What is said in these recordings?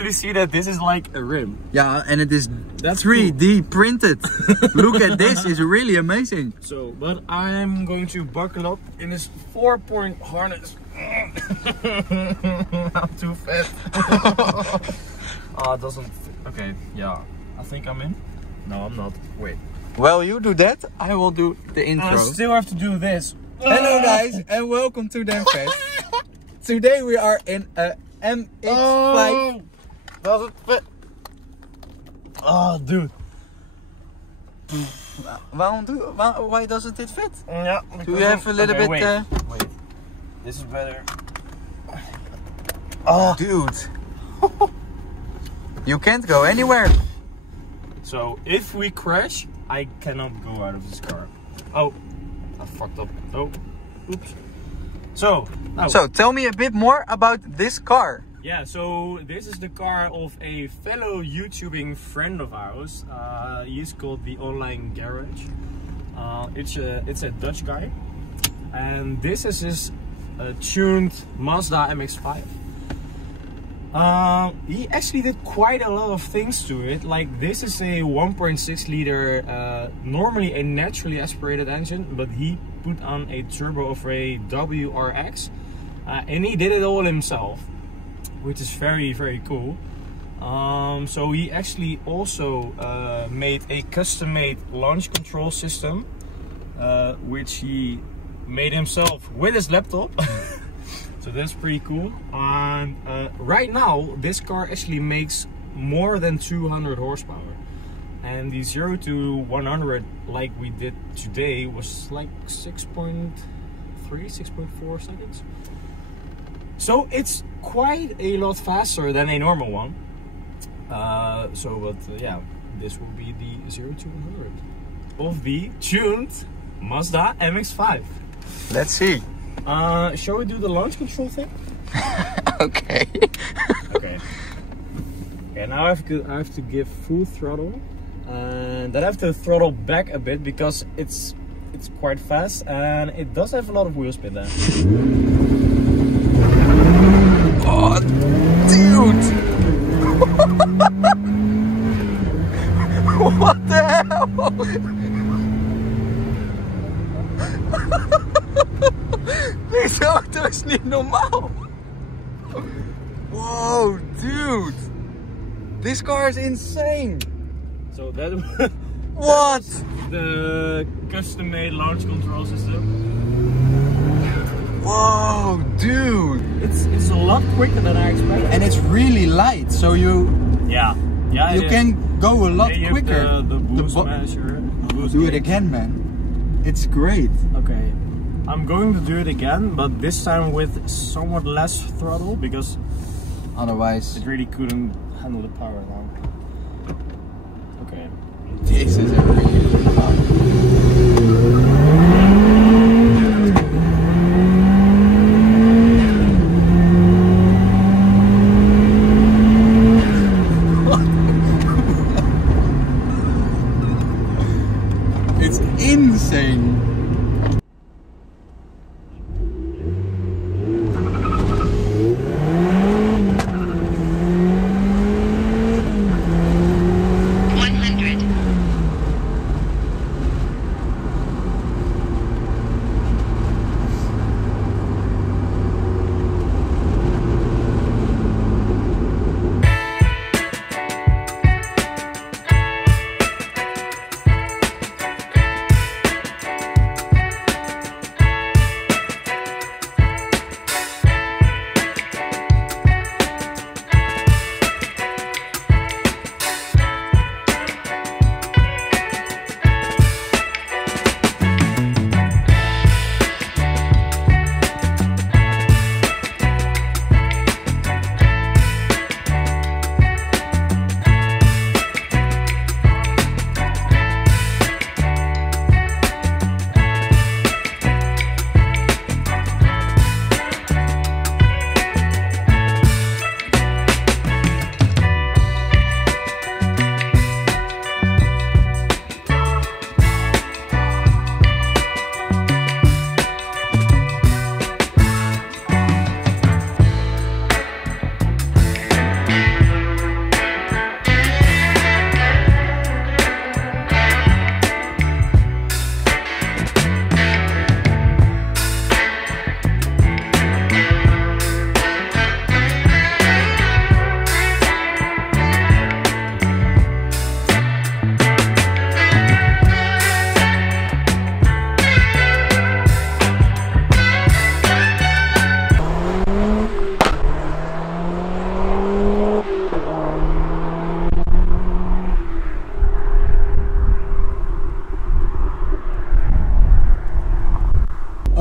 actually see that this is like a rim. Yeah, and it is That's 3D printed. Look at this, it's really amazing. So, but I'm going to buckle up in this 4-point harness. I'm too fat. Oh, it doesn't fit. Okay, yeah. I think I'm in. No, I'm not. Wait. Well, you do that, I will do the intro. I still have to do this. Hello guys, and welcome to Damfest. Today we are in a MX5. Doesn't fit. Oh, dude. Why doesn't it fit? Yeah. Do you have a little bit... Wait. This is better. Oh, dude. You can't go anywhere. So, if we crash, I cannot go out of this car. Oh, I fucked up. Oh, oops. So tell me a bit more about this car. Yeah, so this is the car of a fellow YouTubing friend of ours. He's called the Online Garage. It's a Dutch guy, and this is his tuned Mazda MX5. He actually did quite a lot of things to it. Like, this is a 1.6 liter, normally a naturally aspirated engine, but he put on a turbo of a WRX, and he did it all himself, which is very, very cool. So he actually also made a custom-made launch control system, which he made himself with his laptop. So that's pretty cool. And right now this car actually makes more than 200 horsepower, and the 0 to 100 like we did today was like 6.4 seconds. So it's quite a lot faster than a normal one. Yeah, this will be the 0 to 100 of the tuned Mazda MX5. Let's see. Shall we do the launch control thing? Okay. Okay. Okay, now I have to give full throttle, and then I have to throttle back a bit because it's quite fast, and it does have a lot of wheel spin there. Oh, dude! What the hell? Deze auto is niet normaal. Whoa, dude! This car is insane. So that What? the custom-made launch control system. Whoa, dude! It's a lot quicker than I expected. And it's really light, so you can go a lot quicker. The boost measure. Do it again, man. It's great. Okay, I'm going to do it again, but this time with somewhat less throttle because Otherwise, it really couldn't handle the power now. Okay. This is a really good car. It's insane.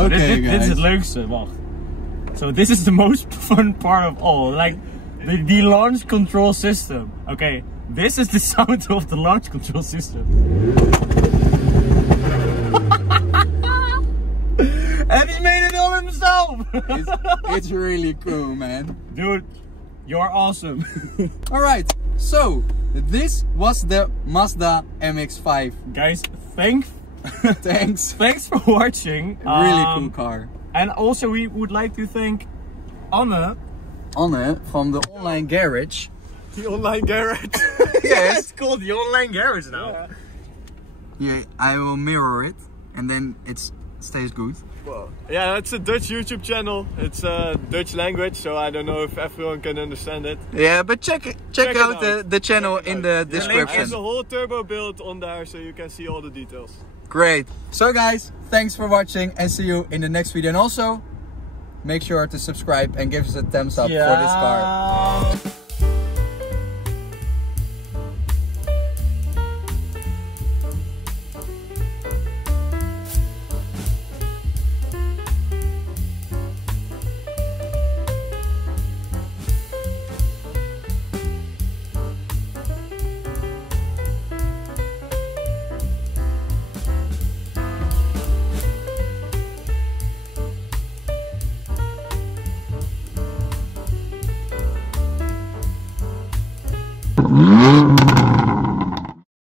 Okay, Dit is het guys. leukste, wacht. So this is the most fun part of all. Like the launch control system. Okay, this is the sound of the launch control system. And he made it all himself! It's really cool, man. Dude, you're awesome. Alright, so this was the Mazda MX5. Guys, thanks Thanks. for watching. Really cool car. And also we would like to thank Anne from the online garage. The online garage. Yes. It's called the online garage now. Yeah, I will mirror it and then it stays good. Well, yeah, it's a Dutch YouTube channel. It's Dutch language, so I don't know if everyone can understand it. Yeah, but check it out out. the channel in the There's description. a whole turbo build on there, so you can see all the details. Great. So guys, thanks for watching and see you in the next video. And also, make sure to subscribe and give us a thumbs up for this car. Mm-hmm.